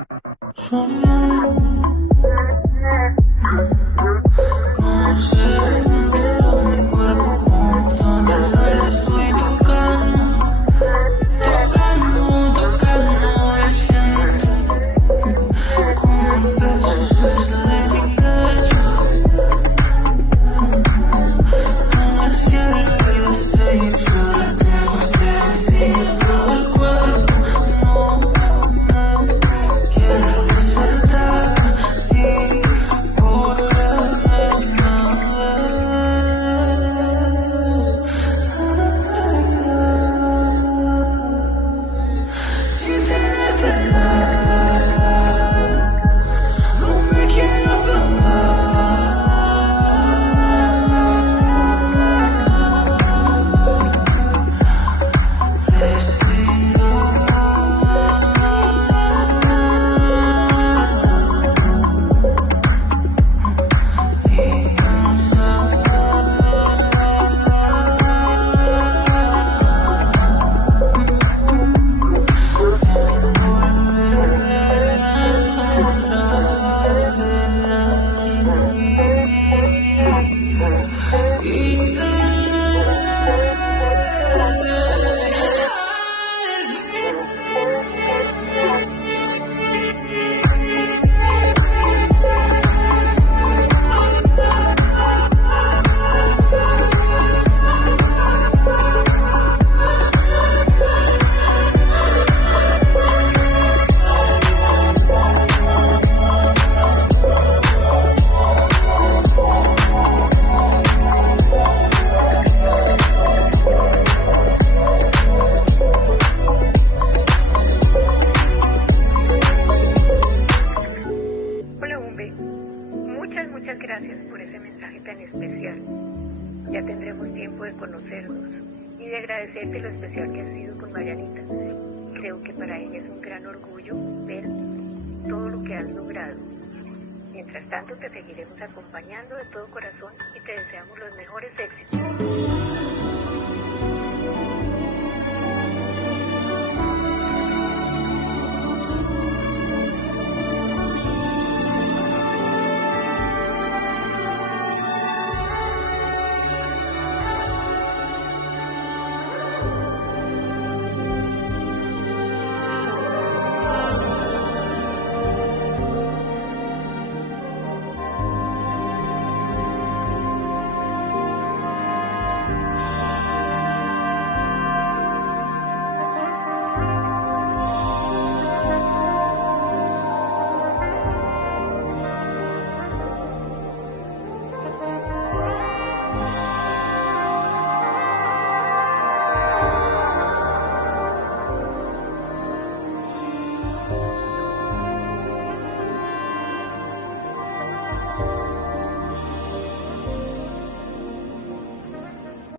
Soñando, no sé entero mi cuerpo como tan real. Estoy tocando y siento como un beso se de mi pecho. En el cielo y destellos floreteamos de vacío todo el cuerpo. Quiero despertar y volverme a ver. Sin tenerte no me quiero Muchas gracias por ese mensaje tan especial. Ya tendremos tiempo de conocernos y de agradecerte lo especial que has sido con Marianita. Creo que para ella es un gran orgullo ver todo lo que has logrado. Mientras tanto, te seguiremos acompañando de todo corazón y te deseamos los mejores éxitos.